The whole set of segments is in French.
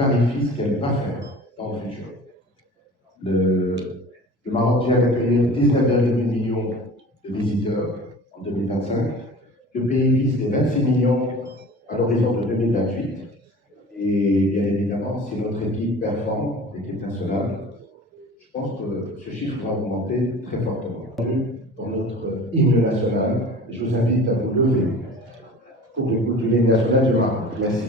clarifie ce qu'elle va faire dans le futur. Le Maroc vient d'accueillir 19,8 millions de visiteurs en 2025. Le pays vise les 26 millions à l'horizon de 2028. Et bien évidemment, si notre équipe performe, l'équipe nationale, je pense que ce chiffre va augmenter très fortement. Pour notre hymne national, je vous invite à vous lever pour l'hymne national du Maroc. Merci.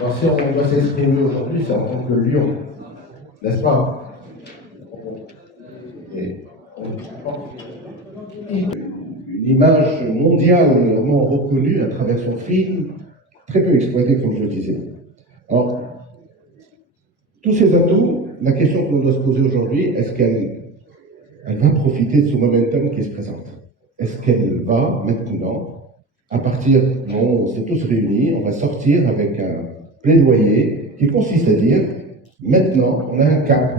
Alors si on doit s'exprimer aujourd'hui, c'est en tant que lion, n'est-ce pas? Et une image mondialement reconnue à travers son film, très peu exploité comme je le disais. Alors, tous ces atouts, la question qu'on doit se poser aujourd'hui, est-ce qu'elle va profiter de ce momentum qui se présente? Est-ce qu'elle va maintenant, à partir où on s'est tous réunis, on va sortir avec un plaidoyer qui consiste à dire, maintenant, on a un cap,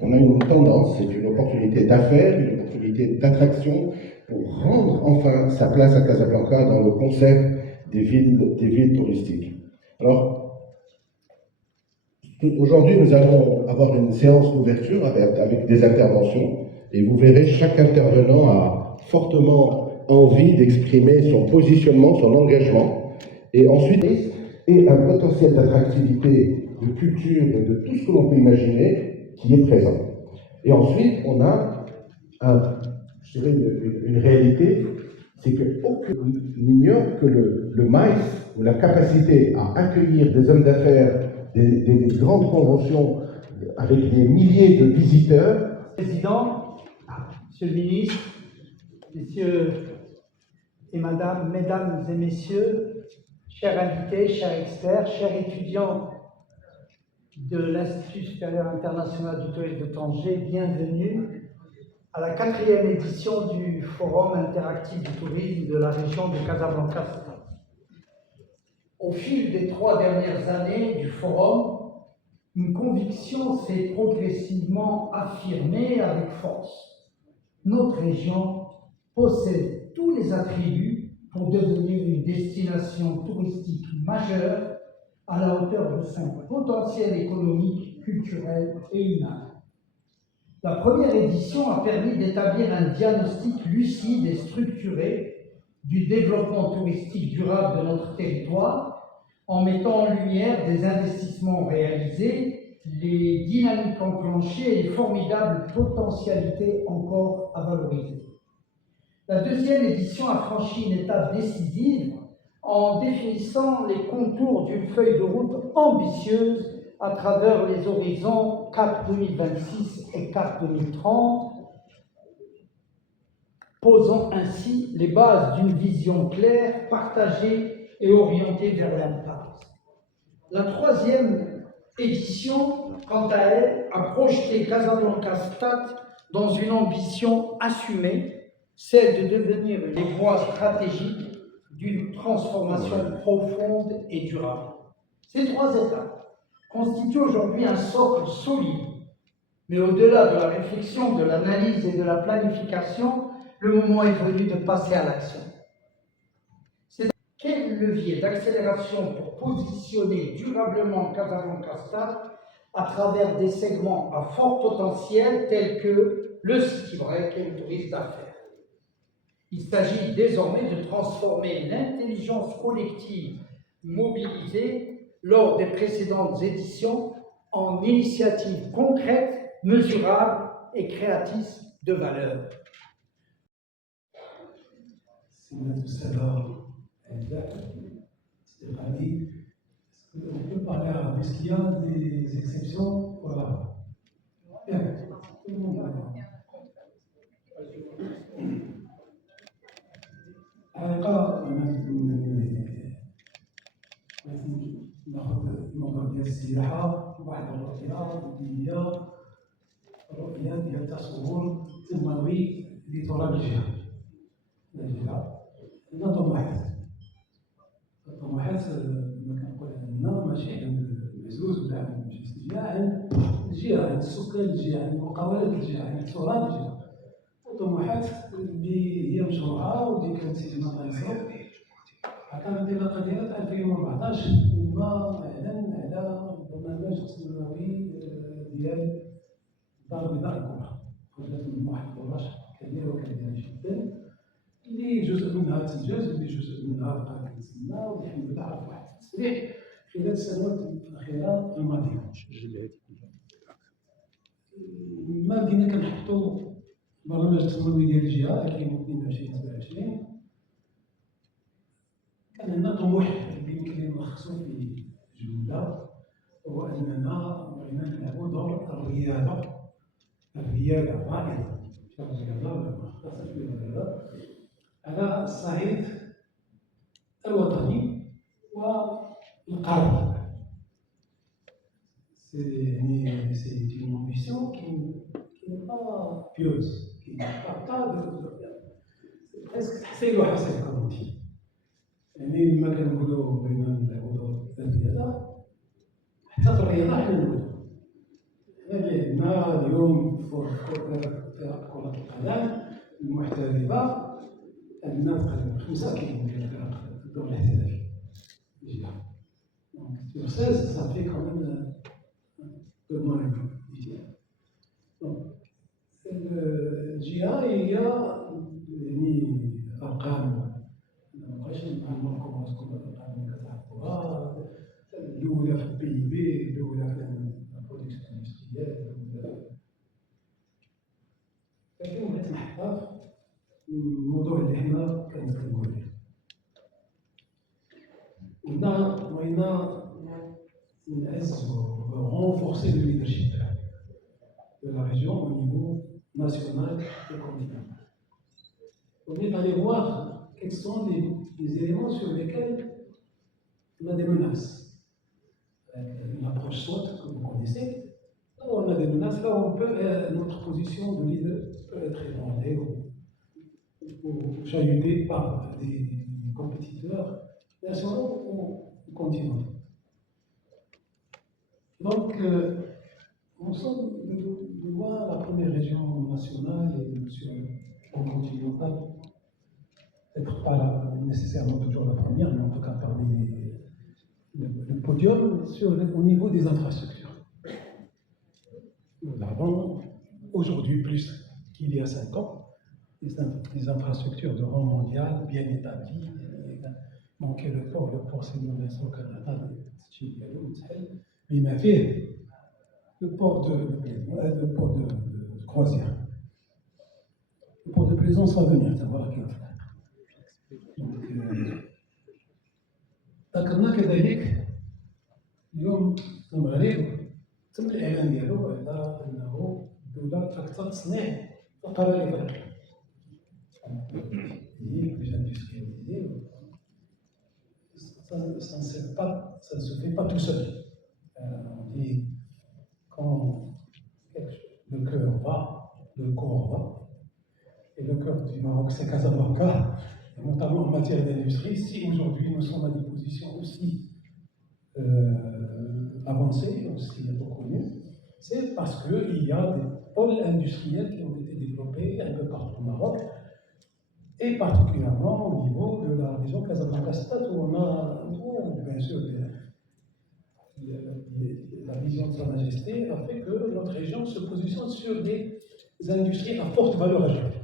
on a une tendance, c'est une opportunité d'affaires, une opportunité d'attraction pour rendre enfin sa place à Casablanca dans le concept des villes touristiques. Alors, aujourd'hui, nous allons avoir une séance d'ouverture avec des interventions, et vous verrez, chaque intervenant a fortement envie d'exprimer son positionnement, son engagement, et ensuite, et un potentiel d'attractivité, de culture, de tout ce que l'on peut imaginer qui est présent. Et ensuite, on a je dirais une réalité, c'est qu'aucun n'ignore que le MICE, ou la capacité à accueillir des hommes d'affaires, des grandes conventions avec des milliers de visiteurs. Président, Monsieur le ministre, messieurs et madame, mesdames et messieurs, chers invités, chers experts, chers étudiants de l'Institut supérieur international du tourisme de Tanger, bienvenue à la 4e édition du Forum interactif du tourisme de la région de Casablanca. Au fil des 3 dernières années du Forum, une conviction s'est progressivement affirmée avec force. Notre région possède tous les attributs pour devenir une destination touristique majeure à la hauteur de son potentiel économique, culturel et humain. La première édition a permis d'établir un diagnostic lucide et structuré du développement touristique durable de notre territoire en mettant en lumière des investissements réalisés, les dynamiques enclenchées et les formidables potentialités encore à valoriser. La deuxième édition a franchi une étape décisive en définissant les contours d'une feuille de route ambitieuse à travers les horizons CAP 2026 et CAP 2030, posant ainsi les bases d'une vision claire, partagée et orientée vers l'impact. La troisième édition, quant à elle, a projeté Casablanca Stade dans une ambition assumée celle de devenir les voies stratégiques d'une transformation profonde et durable. Ces trois étapes constituent aujourd'hui un socle solide, mais au-delà de la réflexion, de l'analyse et de la planification, le moment est venu de passer à l'action. C'est quel levier d'accélération pour positionner durablement Casablanca à travers des segments à fort potentiel tels que le city break et le tourisme d'affaires. Il s'agit désormais de transformer l'intelligence collective mobilisée lors des précédentes éditions en initiatives concrètes, mesurables et créatrices de valeur. On peut parler arabe. Est-ce qu'il y a des exceptions? Voilà. Bien. Tout le monde الحقيقة ناخذ الموضوع ديال السياحة واحد الرؤية ديالية رؤية ديال تصور تنموي لتراب الجهة. عندنا طموحات كما كنقول عندنا ماشي عند العزوز ولا عند الجهة، عند الجهة، عند السكان الجهة، عند مقاولات الجهة، عند تراب الجهة. طموحات اللي هي مشروعه واللي كانت سيدنا تايسون كانت الانطلاقه ديالها في 2014 لما اعلن على برنامج تنموي ديال الدار البيضاء الكبرى. خرجت من واحد الفراش كبيره وكبيره جدا اللي جزء منها تنجز واللي جزء منها بقى كيتسنى والحمد لله عرف واحد التسريع خلال السنوات الاخيره الماضيه. ما بدينا كنحطوا برنامج التنموي ديال الجهه 2022-27 كان عندنا طموح اللي يمكن نلخصو في جمله، هو اننا بغينا نلعبوا دور الرياده الرائده خاصه في الرياده على الصعيد الوطني والقاري. يعني سي une ambition qui n'est pas pieuse. presque تحصيل وحصيل كروتي. يعني لما كنقولوا بغينا نلعبوا دور الرياضة حتى في الرياضة حنا نقولوا حنا اللي عندنا اليوم فرق كرة القدم المحترفة عندنا تقريبا 5 ديال فرق الدور الاحترافي في الجهة. دونك sur 16 ça fait quand même de moins الجهة هي يعني أرقام مابقاش نعمركم راسكم الأرقام اللي كتعرفوها، الأولى في البي إي بي، الأولى في البرودكسيون اندستريال، لكن بغيت نحطها في الموضوع اللي حنا كنتكلمو عليه. بغينا نعزو renforcer le leadership de la région au niveau national et continental. On est allé voir quels sont les éléments sur lesquels on a des menaces. Une approche SWOT que vous connaissez, là où on a des menaces, là où on peut, notre position de leader peut être ébranlée ou chahutée par des compétiteurs nationaux ou continentaux. Donc, nous sommes de voir la première région nationale et sur le continental, peut-être pas nécessairement toujours la première, mais en tout cas parmi le podium au niveau des infrastructures. Nous avons aujourd'hui plus qu'il y a 5 ans des infrastructures de rang mondial bien établies. Donc le port c'est au Canada, mais il m'a fait le port de croisière. Le port de plaisance va venir, savoir qui va faire. ذكرنا كذلك اليوم المغرب تم الاعلان ديالو على انه الدوله تقدر تصنيع القاره الافريقيه. Ça ne se fait pas tout seul. On dit quand le cœur va, le corps va. Et le cœur du Maroc, c'est Casablanca, notamment en matière d'industrie. Si aujourd'hui nous sommes à des positions aussi avancées, aussi reconnues, c'est parce qu'il y a des pôles industriels qui ont été développés un peu partout au Maroc, et particulièrement au niveau de la région Casablanca-Stade, où on a, bien sûr, la vision de Sa Majesté a fait que notre région se positionne sur des industries à forte valeur ajoutée.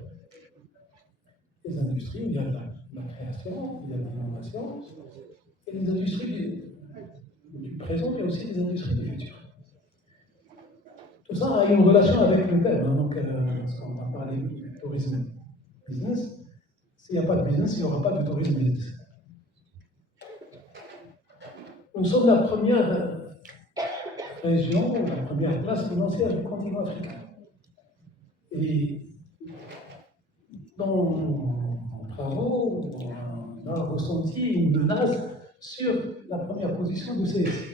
Les industries où il y a de la création, il y a de l'innovation, et les industries du présent, mais aussi des industries du futur. Tout ça a une relation avec le thème, donc on va parler du tourisme business. S'il n'y a pas de business, il n'y aura pas de tourisme business. Nous sommes la première région, la première place financière du continent africain. Et dans nos travaux, on a ressenti une menace sur la première position du CSC.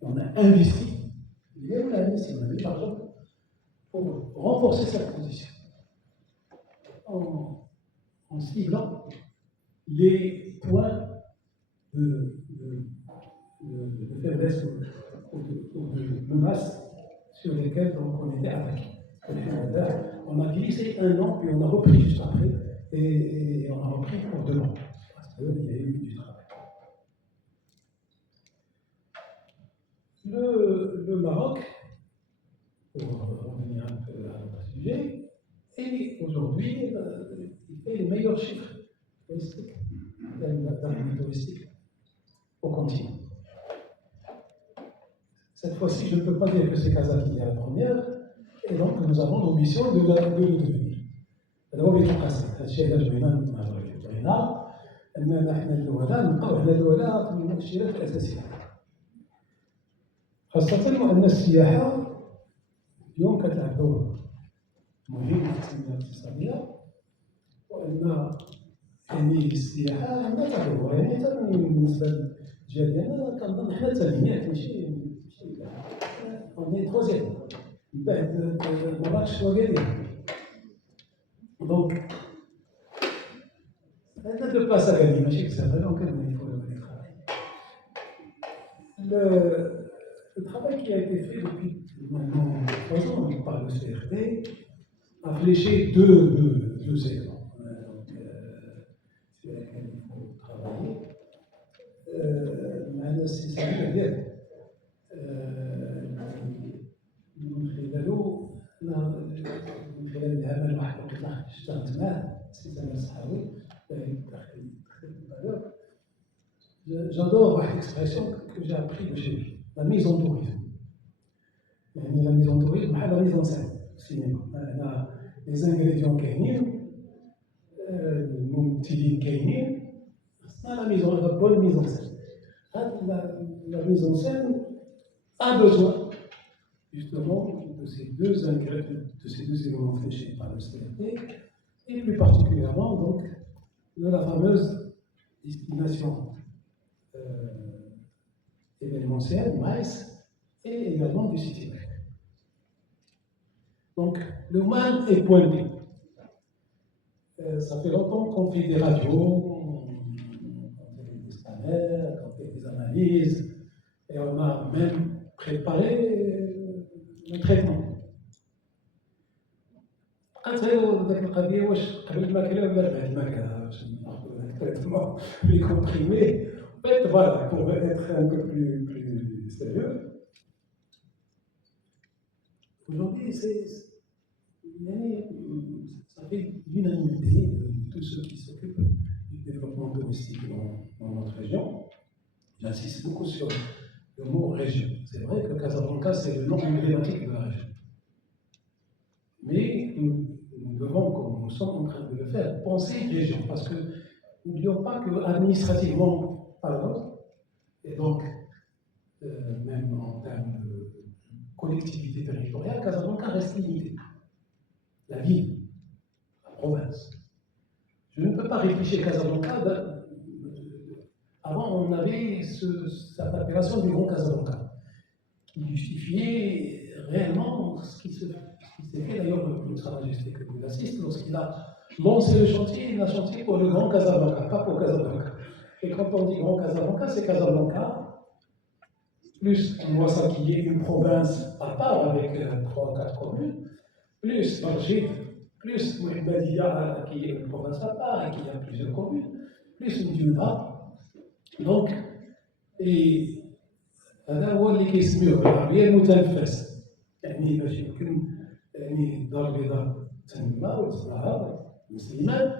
On a investi, on a mis de l'argent pour renforcer cette position. En ciblant les points de faiblesse ou de menace sur lesquels donc, on était attaqué. On a glissé un an, puis on a repris juste après, et on a repris pour 2 ans, parce qu'il y a eu du travail. Le Maroc, pour revenir un peu à notre sujet, et aujourd'hui, il fait les meilleurs chiffres touristiques, d'arrivée touristique au continent. Cette fois-ci, je ne peux pas dire que c'est Casa qui est la première, et donc nous avons l'ambition de le devenir. d'abord يتقاسم هذا الشيء اللي جبناه من بغينا اننا احنا الاولى نبقاو حنا الاولى في المؤشرات الاساسيه خاصه وان السياحه اليوم كتلعب دور مهم في التنميه الاقتصاديه وان يعني السياحه عندها دور يعني حتى بالنسبه ديالنا كنظن حنا الثانيات ماشي اوني تروزيام بعد مراكش وكادير Donc, ça ne pas à gagner, mais ça va donc il faut le travail. Le travail qui a été fait depuis maintenant 3 ans par le CRT a fléché deux éléments sur lesquels il faut travailler. C'est ça qui est bien. من خلال العمل الواحد اللي اشتغلت معاه السي سامر الصحاوي j'adore une expression que j'ai appris de chez lui, la mise en tourisme. يعني la mise en tourisme بحال la mise en scène au cinéma. Les ingrédients كاينين الممثلين كاينين خصنا la mise en bonne mise en scène. La mise en scène a besoin justement de ces deux ingrédients, de ces deux éléments fléchés par le CRT, et plus particulièrement donc de la fameuse destination événementielle, MAIS, et également du City Web. Donc le mal est pointé. Ça fait longtemps qu'on fait des radios, on fait des scanners, on fait des analyses, et on a même préparé le traitement. قالت غير ذاك القضيه واش قبل الماكله ولا بعد الماكله باش ناخذ هذاك التريتمون لي كومبريمي بيت فوالا pour être un peu plus sérieux. Aujourd'hui, ça fait l'unanimité de tous ceux qui s'occupent du développement touristique dans notre région. J'insiste beaucoup sur le mot région. C'est vrai que Casablanca, c'est le nom emblématique de la région. Mais nous devons, comme nous sommes en train de le faire, penser région, parce que n'oublions pas qu'administrativement parlant, et donc même en termes de collectivité territoriale, Casablanca reste limité. La ville, la province. Je ne peux pas réfléchir Casablanca. Avant, on avait cette appellation du Grand Casablanca, qui justifiait réellement ce qui s'est fait. D'ailleurs, le Sa Majesté que vous assistez, lorsqu'il a lancer le chantier pour le Grand Casablanca, pas pour Casablanca. Et quand on dit Grand Casablanca, c'est Casablanca, plus on voit ça qu'il y ait une province à part avec 3 ou 4 communes, plus Barjid, plus Mouhbadia qui est une province à part et qui a plusieurs communes, plus Mdiouna. Donc, et هذا هو اللي كيسميوه بالعربيه المتنفس يعني باش يمكن يعني الدار البيضاء تسمى وتتنهض مسلمان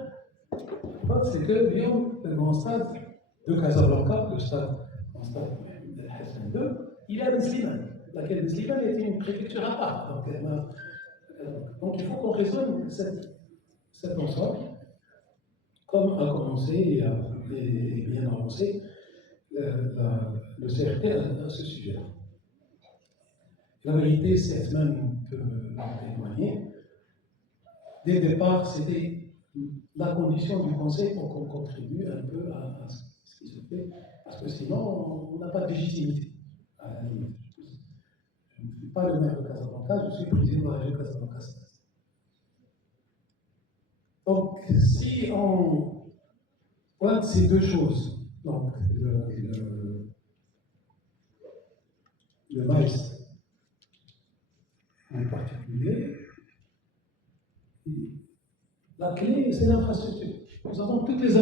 c'est que اليوم le stade de Casablanca, le stade Mohamed El Hassan II, il est à Slimane, laquelle de Slimane était une préfecture à part. Donc il faut qu'on raisonne cet ensemble, comme a commencé et bien avancé le CRT à ce sujet-là. La vérité, cette même peut en témoigner. Dès le départ, c'était la condition du Conseil pour qu'on contribue un peu à ce qui se fait, parce que sinon, on n'a pas de légitimité. À la limite. Je ne suis pas le maire de Casablanca, je suis président de la région Casablanca. Donc, si on pointe ces deux choses, donc le maïs en particulier, la clé, c'est l'infrastructure. Nous avons toutes les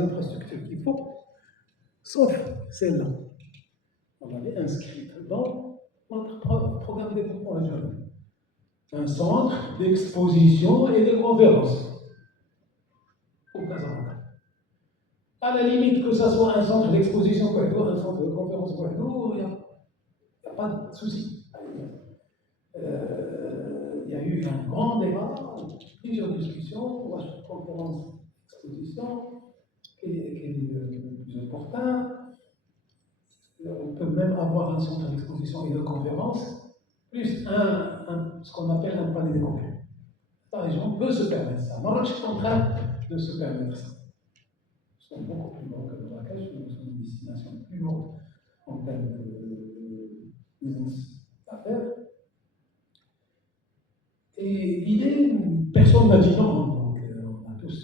infrastructures qu'il faut, sauf celle-là. On l'avait inscrite dans notre programme de développement régional. Un centre d'exposition et de conférence au Casablanca. À la limite, que ce soit un centre d'exposition ou un centre de conférence, il n'y a pas de souci. Il y a eu un grand débat, plusieurs discussions, conférences, expositions, qui est le plus opportun. On peut même avoir un centre d'exposition et de conférence, plus ce qu'on appelle un palais des congrès. La région peut se permettre ça. Marrakech est en train de se permettre ça. Nous sommes beaucoup plus grands que Marrakech, nous sommes une destination plus lourde en termes de business d'affaires. Et l'idée, personne n'a dit non, donc on a tous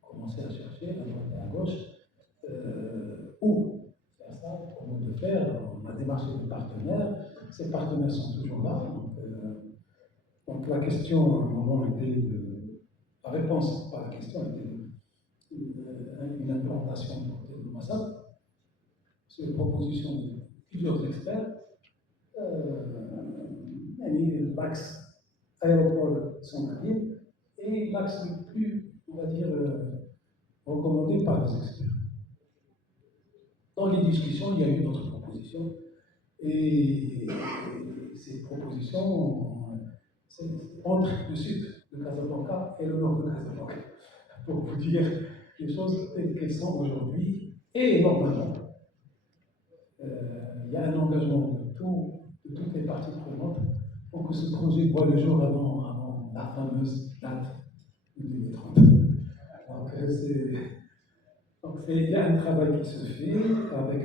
commencé à chercher à droite et à gauche où faire ça, comment le faire. On a démarché des partenaires, ces partenaires sont toujours là. Donc la question à un moment était la réponse, pas la question, était une implantation de Massa, sur une proposition de plusieurs experts, l'axe aéroport centre-ville et l'axe le plus, on va dire, recommandé par les experts. Dans les discussions, il y a eu d'autres propositions et ces propositions, c'est entre le sud de Casablanca et le nord de Casablanca, pour vous dire les choses telles qu'elles sont aujourd'hui et normalement. Il y a un engagement de toutes les parties prenantes pour que ce projet voit le jour avant la fameuse date de 2030. Donc, il y a un travail qui se fait avec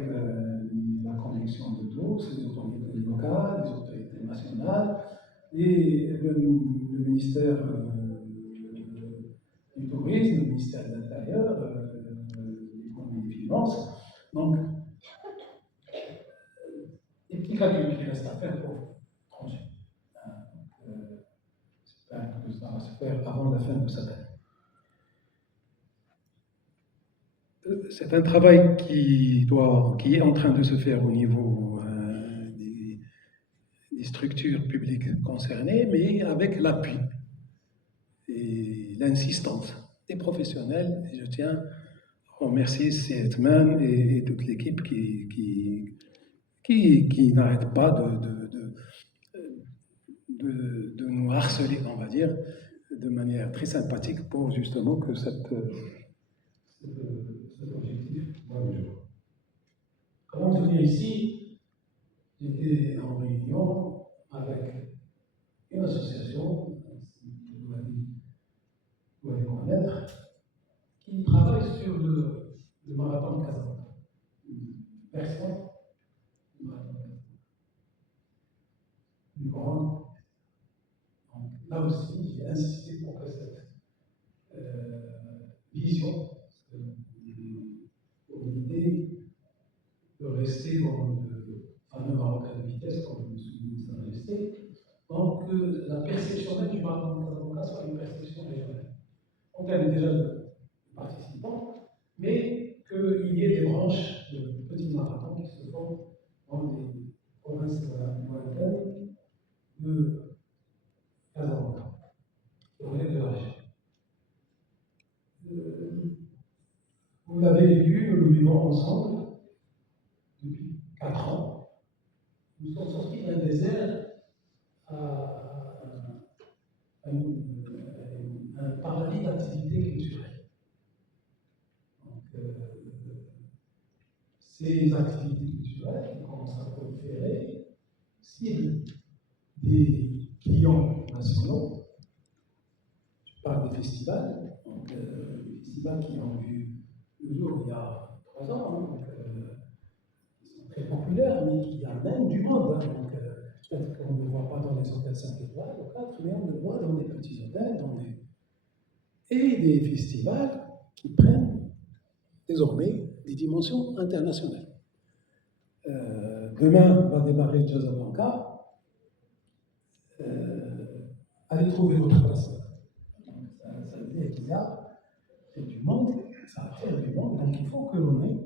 la connexion de tous, les autorités locales, les autorités nationales, et le ministère du tourisme, le ministère de l'Intérieur, l'économie et des finances. Donc, les petits calculs qui restent à faire pour trancher. J'espère que ça va se faire avant la fin de cette année. C'est un travail qui est en train de se faire au niveau des structures publiques concernées, mais avec l'appui et l'insistance des professionnels. Et je tiens à remercier Seetman et toute l'équipe qui n'arrête pas de nous harceler, on va dire, de manière très sympathique pour justement que cet objectif voit le jour. Avant de venir ici, j'étais en réunion avec une association, vous allez connaître, qui travaille sur le marathon de Casablanca. Une version du marathon de Casablanca. Plus grande. Donc, là aussi, j'ai insisté pour que rester dans le fameux Marocain de vitesse, comme le souligne Sa Majesté. Donc, la perception même du Marocain de Casablanca soit une perception régionale. Donc, elle est déjà de participants, mais qu'il y ait des branches de petits marathons qui se font dans des provinces lointaines de Casablanca, qui relèvent de la région. Vous l'avez vu, nous vivons ensemble depuis 4 ans. Nous sommes sortis d'un désert à un paradis d'activités culturelles. Donc, ces activités culturelles qui commencent à proliférer ciblent des clients nationaux. Je parle des festivals, donc des festivals qui ont vu le jour il y a 3 ans, hein, donc, ils sont très populaires, mais il y a même du monde. Hein, donc, peut-être qu'on ne le voit pas dans les hôtels 5 étoiles ou 4, mais on le voit dans des petits hôtels, et des festivals qui prennent désormais des dimensions internationales. Demain va démarrer Casablanca. Allez trouver votre place. Ça veut dire qu'il y a du monde, ça attire du monde, donc il faut que l'on ait.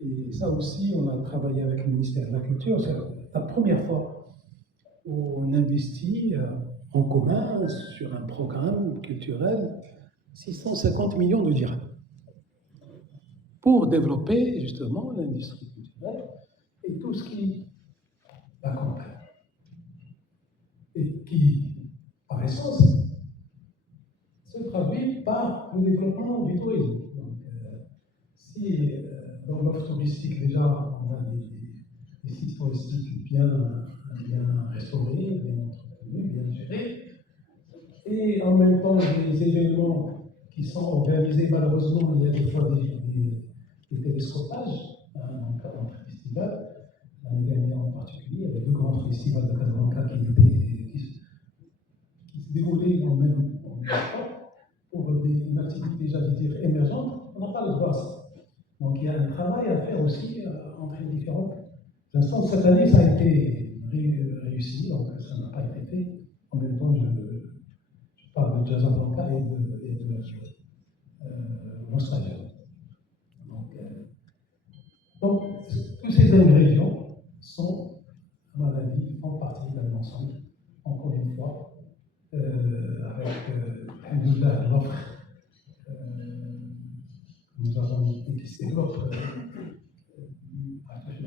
Et ça aussi, on a travaillé avec le ministère de la Culture. C'est la première fois où on investit en commun sur un programme culturel 650 millions de dirhams pour développer justement l'industrie culturelle et tout ce qui l'accompagne. Et qui, par essence, se traduit par le développement du tourisme. Donc, si dans l'offre touristique, déjà, on a des sites touristiques bien restaurés, bien entretenus, bien gérés, et en même temps, des événements qui sont organisés, malheureusement, il y a des fois des télescopages entre festivals. L'année dernière en particulier, il y avait 2 grands festivals de Casablanca qui se déroulaient en même temps pour une activité, déjà dire, émergente. On n'a pas le droit à ça. Donc il y a un travail à faire aussi entre les différentes instances. Cette année, ça a été réussi, donc ça n'a pas été fait. En même temps, je parle de Casablanca et de l'Australie. Donc, tous ces ingrédients sont, à mon avis, font partie d'un ensemble, encore une fois, avec l'offre. Nous avons dépisté l'offre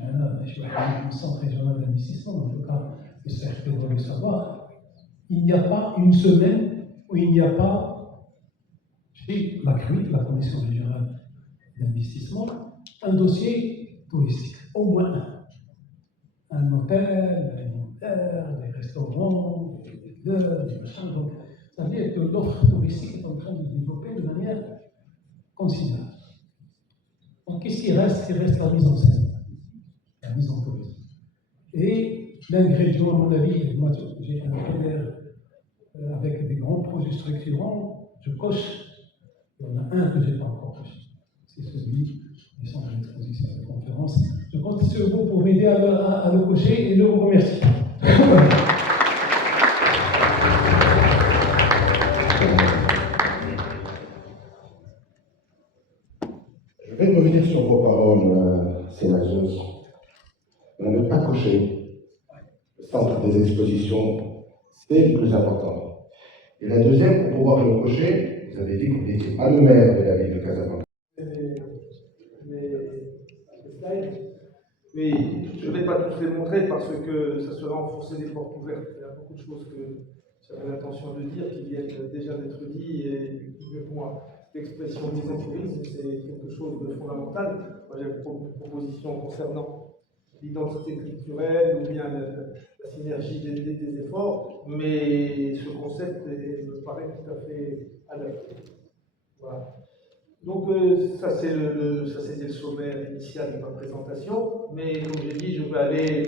un centre régional d'investissement, en tout cas, le CRP doit le savoir. Il n'y a pas une semaine où il n'y a pas, chez la CRUI, la Commission régionale d'investissement, un dossier touristique, au moins un. Un hôtel, des restaurants, des machins. Donc, ça veut dire que l'offre touristique est en train de se développer de manière considérable. Donc, qu'est-ce qui reste? Il reste la mise en scène, la mise en tourisme. Et l'ingrédient, à mon avis, moi j'ai un PDR avec des grands projets structurants, je coche. Il y en a un que je n'ai pas encore coché. C'est celui des centres d'exposition et de conférences. Je compte sur vous pour m'aider à le cocher et je vous remercie. Je vais revenir sur vos paroles, sénateuse. Vous n'avez pas coché le centre des expositions, c'est le plus important. Et la deuxième, pour pouvoir le cocher, vous avez dit que vous n'étiez pas le maire de la ville de Casablanca. Mais je ne vais pas tous les montrer parce que ça serait enfoncer des portes ouvertes. Il y a beaucoup de choses que j'avais l'intention de dire qui viennent déjà d'être dites et mieux que moi. L'expression mise en tourisme, c'est quelque chose de fondamental. Moi, j'ai une proposition concernant l'identité culturelle ou bien la synergie des efforts, mais ce concept me paraît tout à fait adapté. Voilà. Donc ça c'était le sommaire initial de ma présentation, mais comme j'ai dit, je vais aller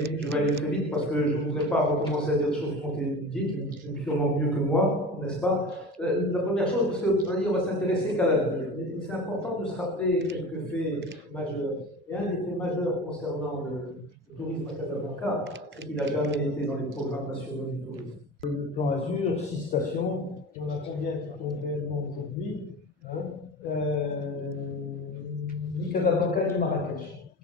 très vite parce que je ne voudrais pas recommencer à dire des choses qui ont été dites, sûrement mieux que moi, n'est-ce pas? La première chose, parce que on va s'intéresser qu'à l'avenir. C'est important de se rappeler quelques faits majeurs. Et un des faits majeurs majeur concernant le tourisme à Casablanca, c'est qu'il n'a jamais été dans les programmes nationaux du tourisme. Le plan Azur, 6 stations, il y en a combien qui tournent réellement aujourd'hui, hein, ni Casablanca ni Marrakech.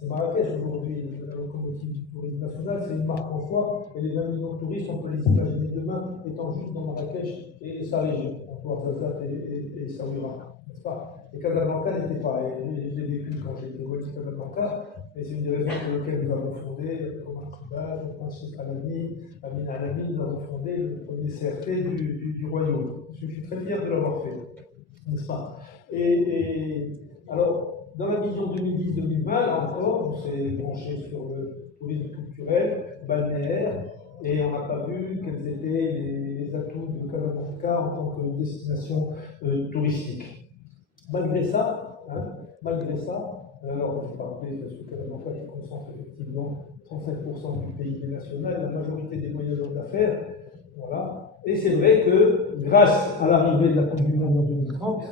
C'est Marrakech aujourd'hui, la locomotive du tourisme national, c'est une marque en soi, et les 20 millions de touristes, on peut les imaginer demain étant juste dans Marrakech et sa région, entre Ouarzazate et Saouira, n'est-ce pas? Et Casablanca n'était pas, et je l'ai vécu quand j'ai été à Casablanca, et c'est une des raisons pour lesquelles nous avons fondé, Omar Kouba, le prince Sheikh Alami, Amin Alami, nous avons fondé le premier CRT du royaume. Je suis très fier de l'avoir fait, n'est-ce pas? Et alors, dans la vision 2010-2020, là encore, on s'est branché sur le tourisme culturel, balnéaire, et on n'a pas vu quels étaient les atouts de Casablanca en tant que destination touristique. Malgré ça, alors je vais pas rappeler parce que Casablanca qui concentre effectivement 35% du PIB national, la majorité des moyens d'homme d'affaires, voilà. Et c'est vrai que grâce à l'arrivée de la Coupe du Monde en 2030,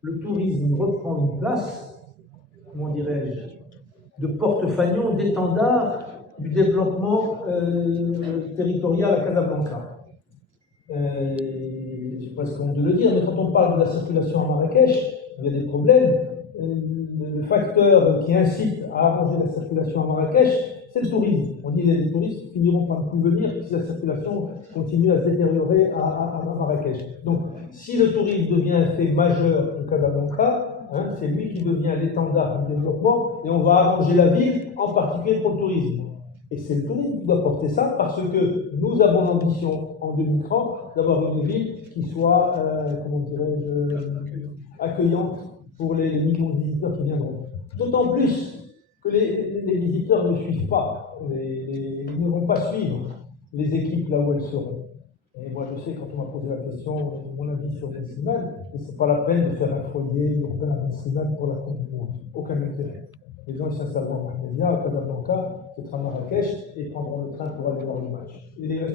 le tourisme reprend une place, comment dirais-je, de porte-fanion, d'étendard du développement territorial à Casablanca. J'ai presque honte de le dire, mais quand on parle de la circulation à Marrakech, il y a des problèmes. Le facteur qui incite à arranger la circulation à Marrakech, c'est le tourisme. On dit que les touristes finiront par ne plus venir si la circulation continue à se détériorer à Marrakech. Donc, si le tourisme devient un fait majeur de Casablanca, hein, c'est lui qui devient l'étendard du développement et on va arranger la ville, en particulier pour le tourisme. Et c'est le tourisme qui doit porter ça parce que nous avons l'ambition en 2030 d'avoir une ville qui soit, comment dirais-je, accueillante pour les millions de visiteurs qui viendront. D'autant plus que les visiteurs ne suivent pas, ils ne vont pas suivre les équipes là où elles seront. Et moi je sais, quand on m'a posé la question, mon avis sur Ben Slimane, et c'est pas la peine de faire un foyer urbain à Ben Slimane pour la Coupe du Monde. Aucun intérêt. Les gens ils s'installeront à Marmédia, à Casablanca, peut-être à Marrakech, et prendront le train pour aller voir le match.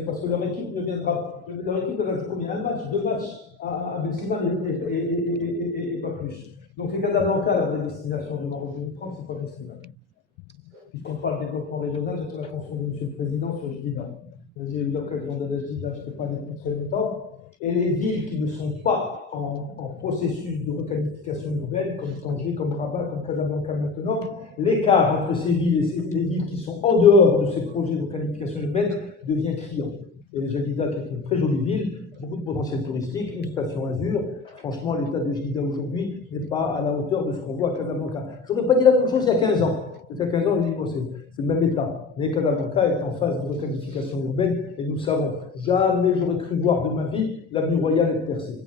Parce que leur équipe ne viendra, leur équipe va jouer combien? Un match, 2 matchs à Ben Slimane et pas plus. Donc c'est Casablanca, la destination de Maroc 2030, c'est pas Ben Slimane. Puisqu'on parle de développement régional, j'attire l'attention de M. le Président sur Jdida. J'ai eu l'occasion d'aller à Jdida, je n'étais pas allé depuis très longtemps. Et les villes qui ne sont pas en processus de requalification urbaine, comme Tanger, comme Rabat, comme Casablanca maintenant, l'écart entre ces villes et les villes qui sont en dehors de ces projets de requalification urbaine devient criant. Et Jdida, qui est une très jolie ville, beaucoup de potentiel touristique, une station Azur. Franchement, l'état de Jdida aujourd'hui n'est pas à la hauteur de ce qu'on voit à Casablanca. Je n'aurais pas dit la même chose il y a 15 ans. Il y a 15 ans, je dis, bon, c'est le même état. Mais Casablanca est en phase de requalification urbaine et nous savons, jamais j'aurais cru voir de ma vie l'avenue Royale être percée.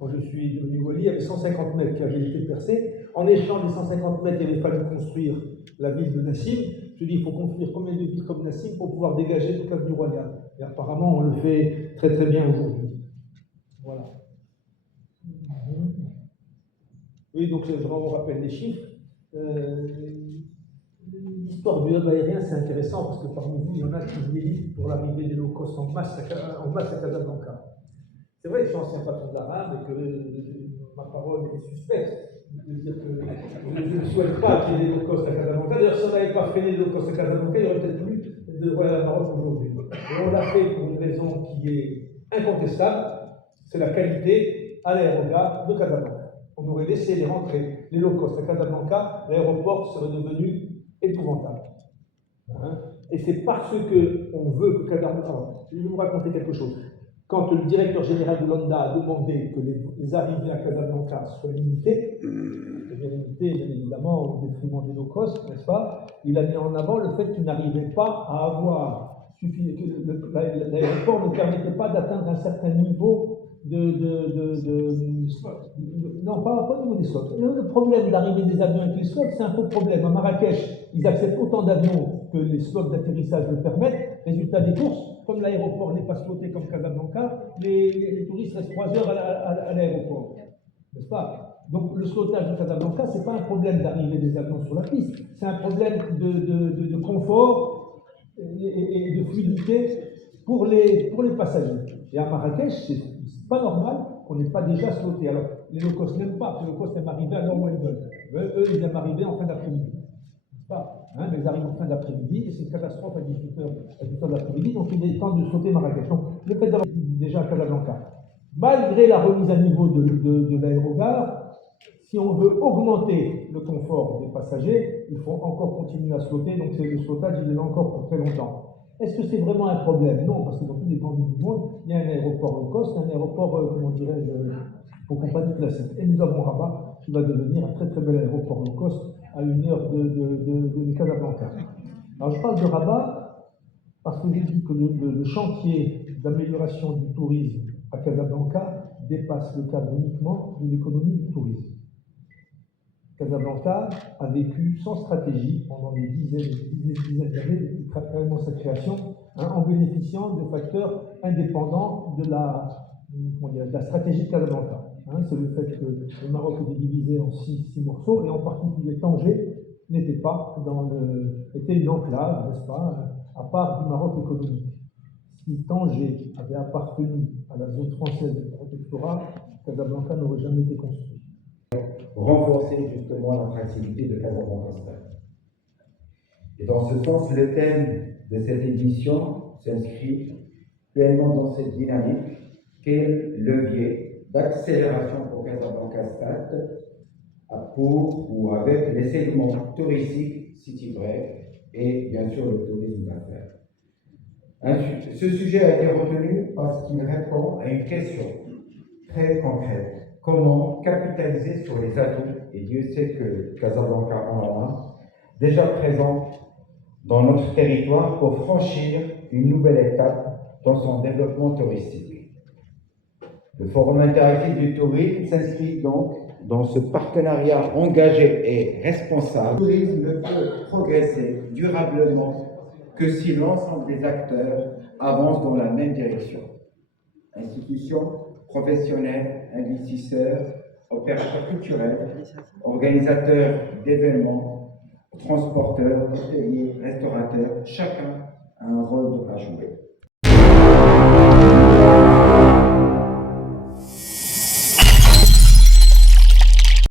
Quand je suis devenu wali, il y avait 150 mètres qui avaient été percés. En échange des 150 mètres, il avait fallu construire la ville de Nassim. Je dis, il faut construire combien de villes comme Nassim pour pouvoir dégager toute l'avenue Royale. Et apparemment, on le fait très très bien aujourd'hui. Voilà. Oui, donc je vous rappelle les chiffres. L'histoire du hub aérien, c'est intéressant parce que parmi vous, il y en a qui militent pour l'arrivée des low cost en masse à Casablanca. C'est vrai que je suis ancien patron de l'arabe et que ma parole est suspecte de dire que je ne souhaite pas qu'il y ait des low cost à Casablanca. D'ailleurs, si on n'avait pas fait les low cost à Casablanca, il n'y aurait peut-être plus de Royal Maroc aujourd'hui. Et on l'a fait pour une raison qui est incontestable, c'est la qualité à l'aérogare de Casablanca. On aurait laissé les rentrées, les low cost à Casablanca, l'aéroport serait devenu épouvantable. Hein? Et c'est parce qu'on veut que Casablanca... Alors, je vais vous raconter quelque chose. Quand le directeur général de l'ONDA a demandé que les arrivées à Casablanca soient limitées, bien limitées, bien évidemment, au détriment des low cost, n'est-ce pas, il a mis en avant le fait qu'il n'arrivait pas à avoir que l'aéroport ne permettait pas d'atteindre un certain niveau non, pas au niveau des slots. Le problème d'arrivée des avions avec les slots, c'est un faux problème. À Marrakech, ils acceptent autant d'avions que les slots d'atterrissage le permettent. Résultat des courses, comme l'aéroport n'est pas sloté comme Casablanca, les touristes restent 3 heures à l'aéroport. N'est-ce pas? Donc le slotage de Casablanca, ce n'est pas un problème d'arrivée des avions sur la piste, c'est un problème de confort et de fluidité pour les passagers. Et à Marrakech, c'est pas normal qu'on n'ait pas déjà sloté. Alors, les low cost n'aiment pas, parce que les low cost aiment arriver à l'heure où elles veulent. Eux, ils aiment arriver en fin d'après-midi. pas. Hein, mais ils arrivent en fin d'après-midi et c'est une catastrophe à 18h de l'après-midi, donc il est temps de sauter Marrakech. Donc le fait d'avoir déjà à Casablanca, malgré la remise à niveau de l'aérogare, si on veut augmenter le confort des passagers, il faut encore continuer à sauter, donc le sautage il est là encore pour très longtemps. Est-ce que c'est vraiment un problème? Non, parce que dans tous les grands villes du monde, il y a un aéroport low cost, un aéroport, comment dirais-je, pour compagnie classique. Et nous avons Rabat, qui va devenir un très très bel aéroport low cost à 1 heure de Casablanca. Alors je parle de Rabat parce que j'ai dit que le chantier d'amélioration du tourisme à Casablanca dépasse le cadre uniquement de l'économie du tourisme. Casablanca a vécu sans stratégie pendant des dizaines d'années depuis carrément sa création, hein, en bénéficiant de facteurs indépendants de la stratégie de Casablanca. Hein, c'est le fait que le Maroc était divisé en six morceaux, et en particulier Tanger était une enclave, n'est-ce pas, à part du Maroc économique. Si Tanger avait appartenu à la zone française du protectorat, Casablanca n'aurait jamais été construit. Renforcer justement l'attractivité de Casablanca. Et dans ce sens, le thème de cette édition s'inscrit pleinement dans cette dynamique. Quel levier d'accélération pour Casablanca Stade pour ou avec les segments touristiques, city break et bien sûr le tourisme d'affaires. Ce sujet a été retenu parce qu'il répond à une question très concrète. Comment capitaliser sur les atouts, et Dieu sait que Casablanca en a, déjà présents dans notre territoire pour franchir une nouvelle étape dans son développement touristique. Le Forum interactif du tourisme s'inscrit donc dans ce partenariat engagé et responsable. Le tourisme ne peut progresser durablement que si l'ensemble des acteurs avancent dans la même direction. Institutions, professionnels, investisseurs, opérateurs culturels, organisateurs d'événements, transporteurs, hôteliers, restaurateurs, chacun a un rôle à jouer.